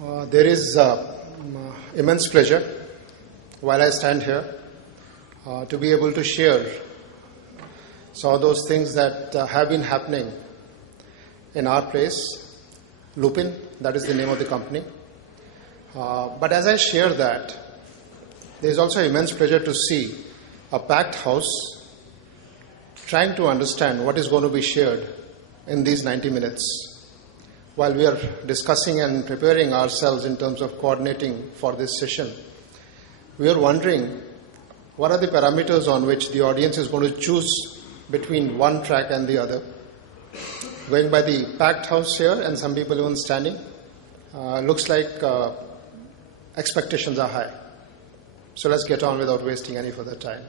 There is immense pleasure while I stand here to be able to share some of those things that have been happening in our place. Lupin, that is the name of the company. But as I share that, there is also immense pleasure to see a packed house trying to understand what is going to be shared in these 90 minutes. While we are discussing and preparing ourselves in terms of coordinating for this session, we are wondering what are the parameters on which the audience is going to choose between one track and the other. Going by the packed house here and some people even standing, looks like expectations are high. So let's get on without wasting any further time.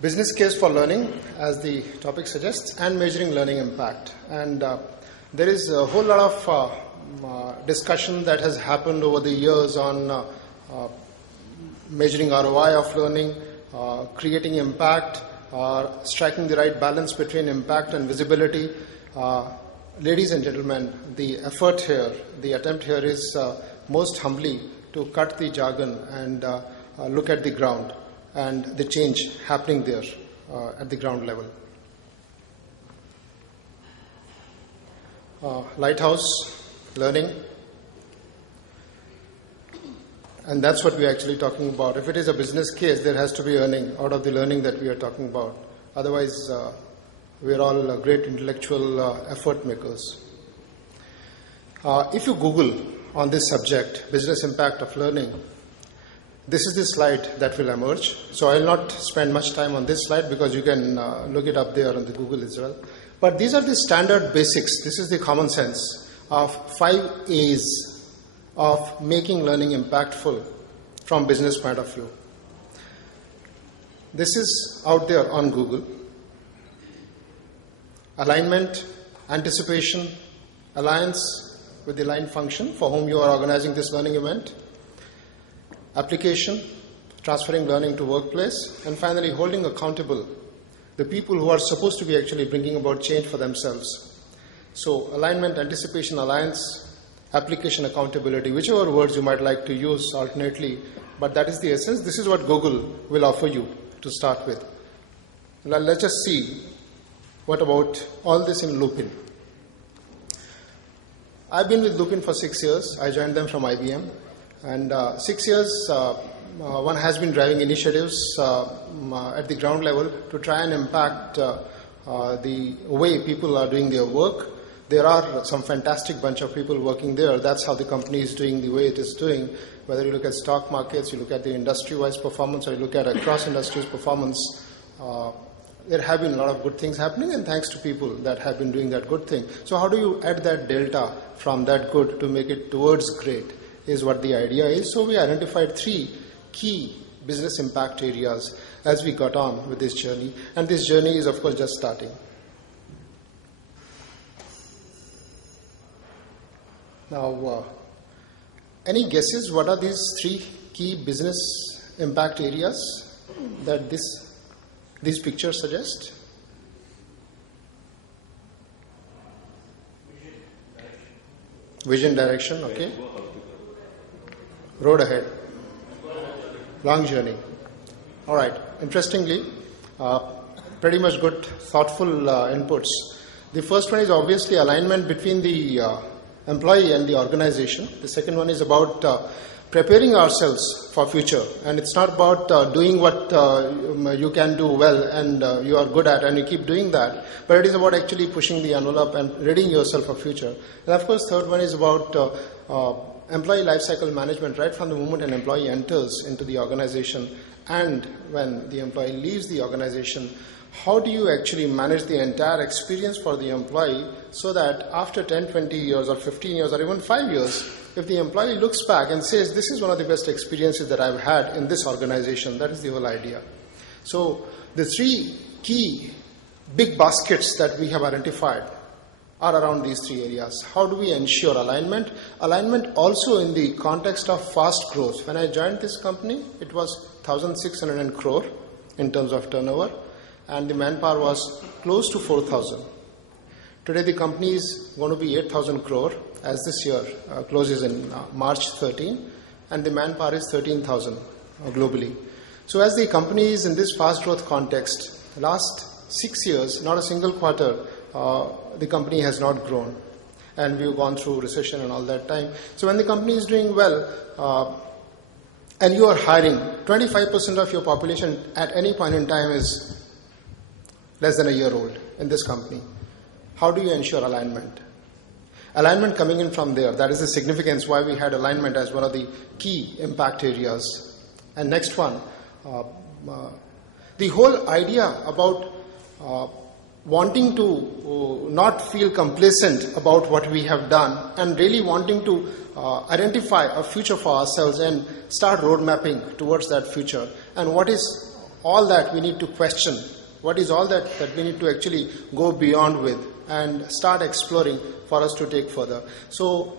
Business case for learning, as the topic suggests, and measuring learning impact. And there is a whole lot of discussion that has happened over the years on measuring ROI of learning, creating impact, striking the right balance between impact and visibility. Ladies and gentlemen, the effort here, the attempt here is most humbly to cut the jargon and look at the ground and the change happening there at the ground level. Lighthouse learning, and that's what we're actually talking about. If it is a business case, there has to be earning out of the learning that we are talking about. Otherwise, we're all great intellectual effort makers. If you Google on this subject, business impact of learning, this is the slide that will emerge. So I will not spend much time on this slide because you can look it up there on the Google as well. But these are the standard basics. This is the common sense of 5 A's of making learning impactful from business point of view. This is out there on Google. Alignment, anticipation, alliance with the line function for whom you are organizing this learning event. Application, transferring learning to workplace, and finally holding accountable the people who are supposed to be actually bringing about change for themselves. So alignment, anticipation, alliance, application, accountability, whichever words you might like to use alternately, but that is the essence. This is what Google will offer you to start with. Let's just see what about all this in Lupin. I've been with Lupin for 6 years. I joined them from IBM. And 6 years, one has been driving initiatives at the ground level to try and impact the way people are doing their work. There are some fantastic bunch of people working there. That's how the company is doing the way it is doing. Whether you look at stock markets, you look at the industry-wise performance, or you look at across industries performance, there have been a lot of good things happening, and thanks to people that have been doing that good thing. So how do you add that delta from that good to make it towards great? Is what the idea is. So we identified 3 key business impact areas as we got on with this journey. And this journey is, of course, just starting. Now, any guesses what are these 3 key business impact areas that these pictures suggest? Vision, direction, okay. Road ahead. Long journey. All right. Interestingly, pretty much good, thoughtful inputs. The first one is obviously alignment between the employee and the organization. The second one is about preparing ourselves for future. And it's not about doing what you can do well and you are good at and you keep doing that. But it is about actually pushing the envelope and readying yourself for future. And of course, third one is about employee lifecycle management, right from the moment an employee enters into the organization and when the employee leaves the organization. How do you actually manage the entire experience for the employee so that after 10, 20 years or 15 years or even 5 years, if the employee looks back and says, this is one of the best experiences that I've had in this organization, that is the whole idea. So the 3 key big baskets that we have identified are around these three areas. How do we ensure alignment? Alignment also in the context of fast growth. When I joined this company, it was 1,600 crore in terms of turnover, and the manpower was close to 4,000. Today the company is going to be 8,000 crore as this year closes in March 13, and the manpower is 13,000 globally. So as the company is in this fast growth context, last 6 years, not a single quarter, the company has not grown, and we've gone through recession and all that time. So when the company is doing well, and you are hiring, 25% of your population at any point in time is less than a year old in this company. How do you ensure alignment? Alignment coming in from there, that is the significance why we had alignment as one of the key impact areas. And next one, the whole idea about wanting to not feel complacent about what we have done and really wanting to identify a future for ourselves and start road mapping towards that future. And what is all that we need to question? What is all that we need to actually go beyond with and start exploring for us to take further? So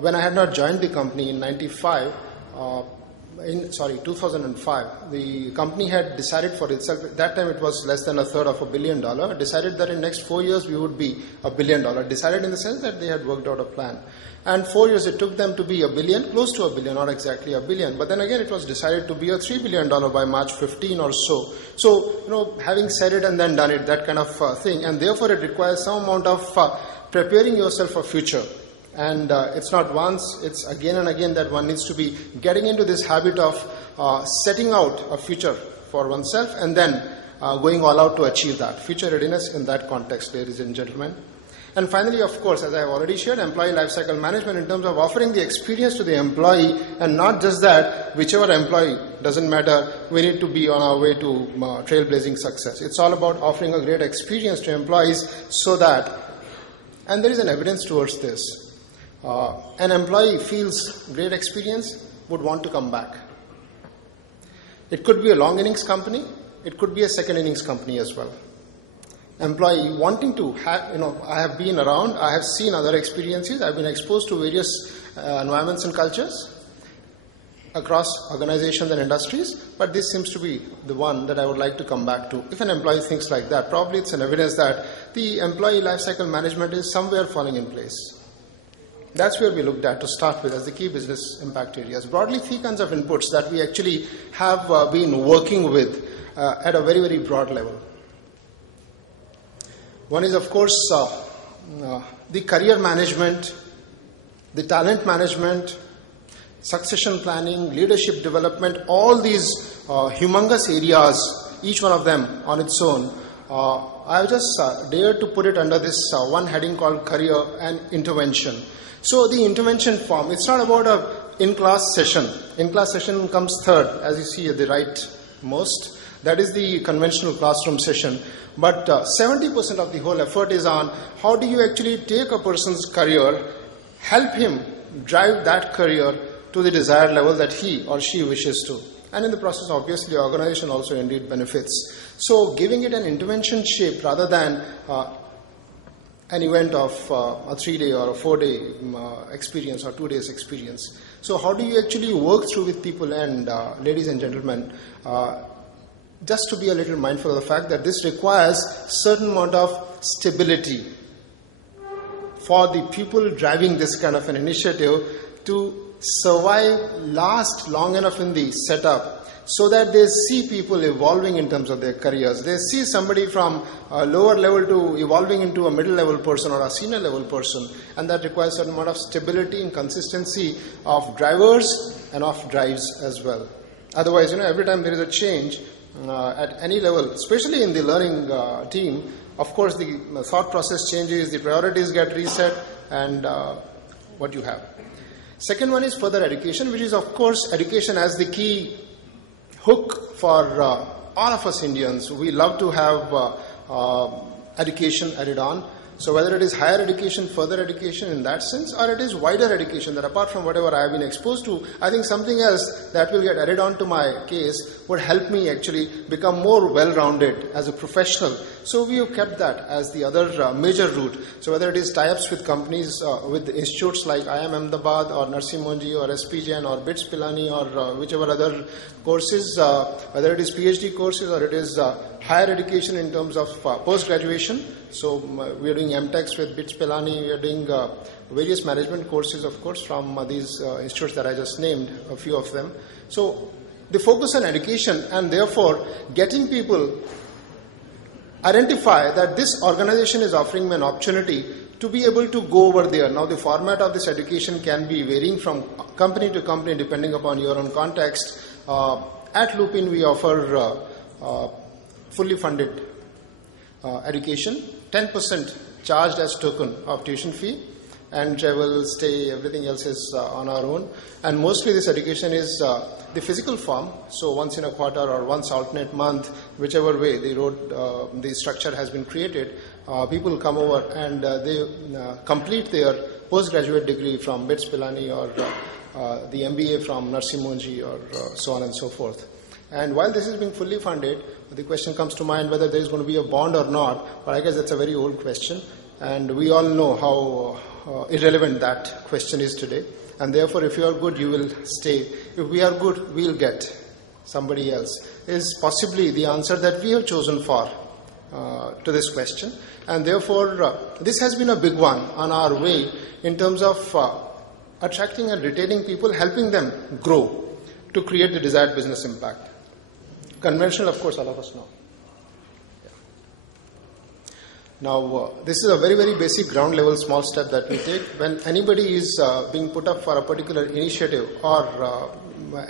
when I had not joined the company in 2005, the company had decided for itself, at that time it was less than a third of $1 billion, decided that in next 4 years we would be $1 billion. Decided in the sense that they had worked out a plan. And 4 years it took them to be $1 billion, close to $1 billion, not exactly $1 billion. But then again it was decided to be a $3 billion by March 15 or so. So, having said it and then done it, that kind of thing. And therefore it requires some amount of preparing yourself for future. And it's not once, it's again and again that one needs to be getting into this habit of setting out a future for oneself and then going all out to achieve that. Future readiness in that context, ladies and gentlemen. And finally, of course, as I have already shared, employee lifecycle management in terms of offering the experience to the employee, and not just that, whichever employee, doesn't matter, we need to be on our way to trailblazing success. It's all about offering a great experience to employees so that, and there is an evidence towards this, an employee feels great experience, would want to come back. It could be a long innings company, it could be a second innings company as well. Employee wanting to have, I have been around, I have seen other experiences, I've been exposed to various environments and cultures across organizations and industries, but this seems to be the one that I would like to come back to. If an employee thinks like that, probably it's an evidence that the employee lifecycle management is somewhere falling in place. That's where we looked at to start with as the key business impact areas. Broadly, 3 kinds of inputs that we actually have been working with at a very, very broad level. One is, of course, the career management, the talent management, succession planning, leadership development, all these humongous areas, each one of them on its own. I have just dared to put it under this one heading called career and intervention. So the intervention form, it's not about a in-class session. In-class session comes third, as you see at the right most. That is the conventional classroom session. But 70% of the whole effort is on how do you actually take a person's career, help him drive that career to the desired level that he or she wishes to. And in the process, obviously, the organization also indeed benefits. So giving it an intervention shape rather than an event of a 3-day or a 4-day experience or 2 days experience. So how do you actually work through with people? And ladies and gentlemen, just to be a little mindful of the fact that this requires certain amount of stability for the people driving this kind of an initiative to survive, last long enough in the setup so that they see people evolving in terms of their careers. They see somebody from a lower level to evolving into a middle level person or a senior level person, and that requires a certain amount of stability and consistency of drivers and of drives as well. Otherwise, every time there is a change at any level, especially in the learning team, of course the thought process changes, the priorities get reset, and what you have. Second one is further education, which is of course education as the key hook for all of us Indians. We love to have education added on. So whether it is higher education, further education in that sense, or it is wider education, that apart from whatever I have been exposed to, I think something else that will get added on to my case would help me actually become more well-rounded as a professional. So we have kept that as the other major route. So whether it is tie-ups with companies, with institutes like IIM Ahmedabad or Narsi Monji or SP Jain or BITS Pilani or whichever other courses, whether it is PhD courses or it is higher education in terms of post-graduation. So we are doing MTechs with BITS Pilani, we are doing various management courses, of course, from these institutes that I just named, a few of them. So the focus on education and therefore getting people identify that this organization is offering me an opportunity to be able to go over there. Now the format of this education can be varying from company to company depending upon your own context. At Lupin we offer fully funded education, 10% charged as token of tuition fee, and travel, stay, everything else is on our own. And mostly this education is the physical form, so once in a quarter or once alternate month, whichever way the structure has been created, people come over and they complete their postgraduate degree from BITS Pilani or the MBA from Narsi Monji or so on and so forth. And while this is being fully funded, the question comes to mind whether there is going to be a bond or not, but I guess that's a very old question, and we all know how irrelevant that question is today. And therefore, if you are good, you will stay. If we are good, we'll get somebody else, is possibly the answer that we have chosen for to this question. And therefore, this has been a big one on our way in terms of attracting and retaining people, helping them grow to create the desired business impact. Conventional, of course, all of us know. Now, this is a very, very basic ground level small step that we take. When anybody is being put up for a particular initiative or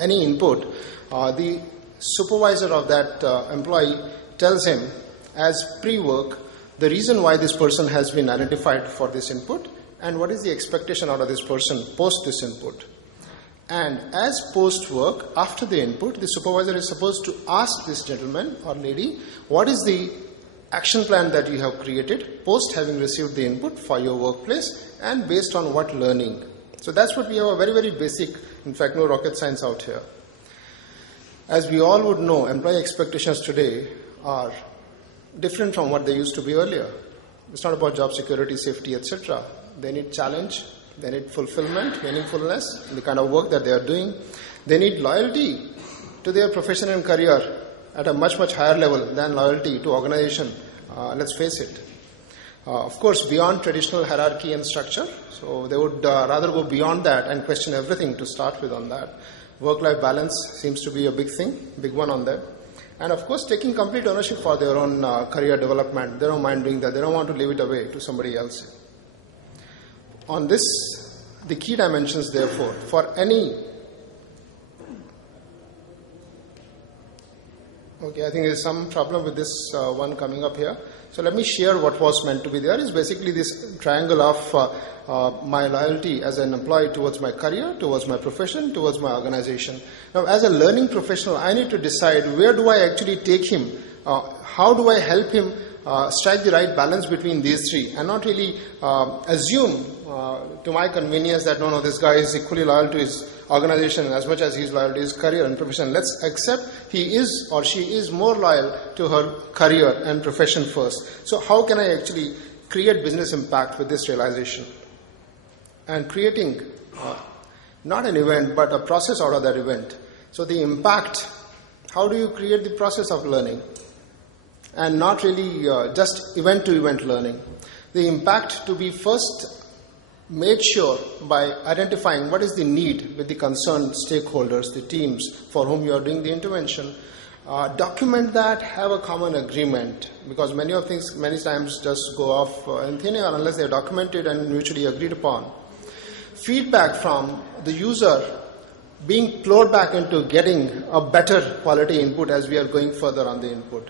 any input, the supervisor of that employee tells him as pre-work the reason why this person has been identified for this input and what is the expectation out of this person post this input. And as post-work, after the input, the supervisor is supposed to ask this gentleman or lady, what is the action plan that you have created post having received the input for your workplace and based on what learning. So that's what we have, a very, very basic, in fact, no rocket science out here. As we all would know, employee expectations today are different from what they used to be earlier. It's not about job security, safety, etc. They need challenge. They need fulfillment, meaningfulness in the kind of work that they are doing. They need loyalty to their profession and career at a much, much higher level than loyalty to organization. Let's face it. Of course, beyond traditional hierarchy and structure. So they would rather go beyond that and question everything to start with on that. Work-life balance seems to be a big thing, big one on them. And of course, taking complete ownership for their own career development. They don't mind doing that. They don't want to leave it away to somebody else. On this, the key dimensions, therefore, for any... Okay, I think there is some problem with this one coming up here. So let me share what was meant to be there. Is basically this triangle of my loyalty as an employee towards my career, towards my profession, towards my organization. Now, as a learning professional, I need to decide where do I actually take him, how do I help him strike the right balance between these three, and not really assume to my convenience that no, this guy is equally loyal to his organization as much as he is loyal to his career and profession. Let's accept he is or she is more loyal to her career and profession first. So how can I actually create business impact with this realization? And creating not an event but a process out of that event. So the impact, how do you create the process of learning? And not really just event-to-event learning. The impact to be first made sure by identifying what is the need with the concerned stakeholders, the teams for whom you are doing the intervention. Document that, have a common agreement, because many of things many times just go off in thin air unless they are documented and mutually agreed upon. Feedback from the user being plowed back into getting a better quality input as we are going further on the input.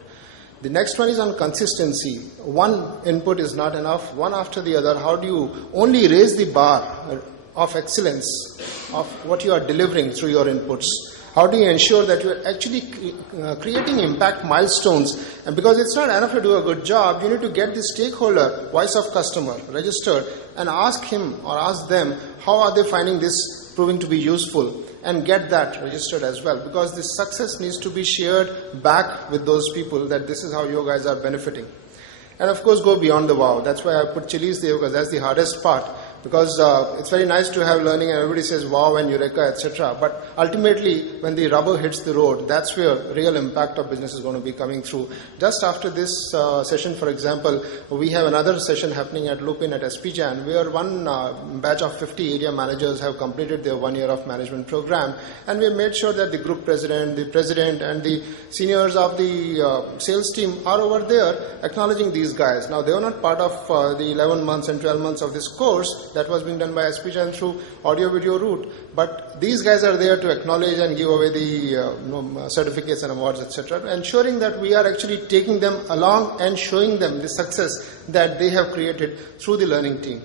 The next one is on consistency. One input is not enough, one after the other. How do you only raise the bar of excellence of what you are delivering through your inputs? How do you ensure that you are actually creating impact milestones? And because it's not enough to do a good job, you need to get the stakeholder, voice of customer, registered, and ask him or ask them how are they finding this proving to be useful, and get that registered as well, because this success needs to be shared back with those people that this is how you guys are benefiting. And of course, go beyond the wow. That's why I put chilies there, because that's the hardest part. Because it's very nice to have learning and everybody says wow and eureka, etc. But ultimately, when the rubber hits the road, that's where real impact of business is going to be coming through. Just after this session, for example, we have another session happening at Lupin at SPJAN, where one batch of 50 area managers have completed their 1 year of management program. And we made sure that the group president, and the seniors of the sales team are over there acknowledging these guys. Now, they were not part of the 11 months and 12 months of this course. That was being done by SPJAN through audio-video route. But these guys are there to acknowledge and give away the certificates and awards, etc., ensuring that we are actually taking them along and showing them the success that they have created through the learning team.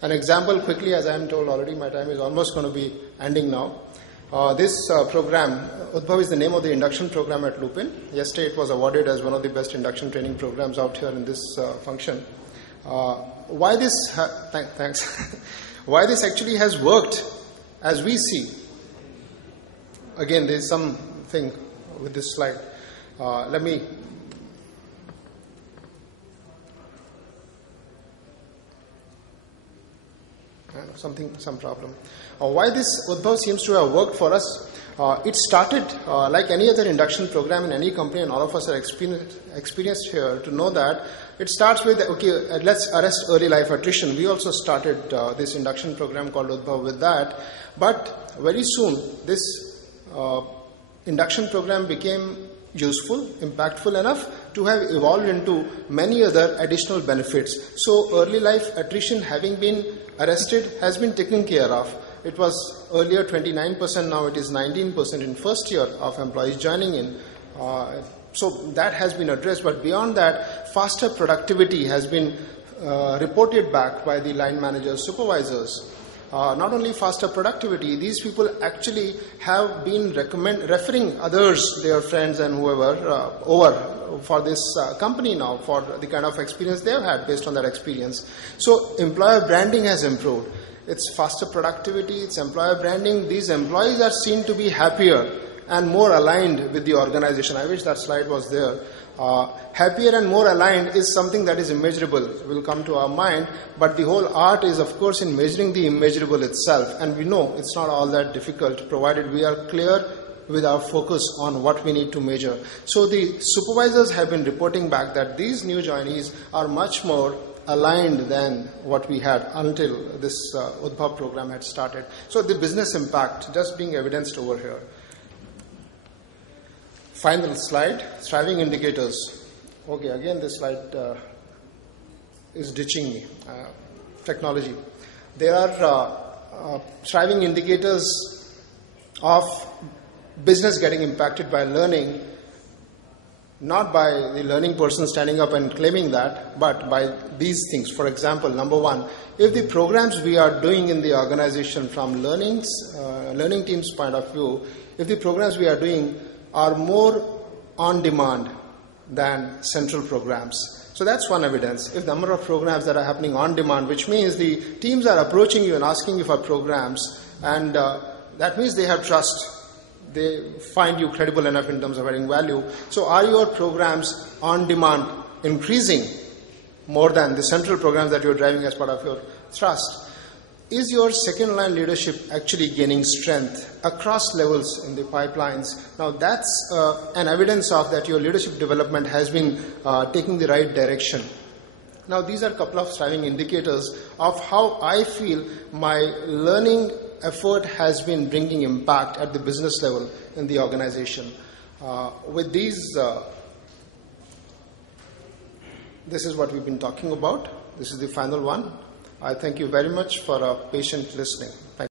An example quickly, as I am told already, my time is almost going to be ending now. This program, Udbhav is the name of the induction program at Lupin. Yesterday it was awarded as one of the best induction training programs out here in this function. Why this? Thanks. Why this actually has worked, as we see. Again, there is something with this slide. Let me. Some problem. Why this Udbhav seems to have worked for us? It started like any other induction program in any company, and all of us are experienced here to know that it starts with, okay, let's arrest early life attrition. We also started this induction program called Udbhav with that. But very soon, this induction program became useful, impactful enough to have evolved into many other additional benefits. So early life attrition having been arrested has been taken care of. It was earlier 29%, now it is 19% in first year of employees joining in. So that has been addressed, but beyond that, faster productivity has been reported back by the line managers, supervisors. Not only faster productivity, these people actually have been referring others, their friends and whoever, over for this company now, for the kind of experience they've had based on that experience. So employer branding has improved. It's faster productivity, it's employer branding. These employees are seen to be happier and more aligned with the organization. I wish that slide was there. Happier and more aligned is something that is immeasurable. It will come to our mind, but the whole art is, of course, in measuring the immeasurable itself. And we know it's not all that difficult, provided we are clear with our focus on what we need to measure. So the supervisors have been reporting back that these new joinees are much more aligned than what we had until this Udbhav program had started. So the business impact just being evidenced over here. Final slide, striving indicators. Okay, again this slide is ditching me. Technology. There are striving indicators of business getting impacted by learning, not by the learning person standing up and claiming that, but by these things. For example, number one, if the programs we are doing in the organization from learning team's point of view, if the programs we are doing are more on demand than central programs. So that's one evidence. If the number of programs that are happening on demand, which means the teams are approaching you and asking you for programs, and that means they have trust. They find you credible enough in terms of adding value. So are your programs on demand increasing more than the central programs that you're driving as part of your thrust? Is your second line leadership actually gaining strength across levels in the pipelines? Now that's an evidence of that your leadership development has been taking the right direction. Now these are a couple of striving indicators of how I feel my learning effort has been bringing impact at the business level in the organization. With these, this is what we've been talking about. This is the final one. I thank you very much for patient listening. Thank you.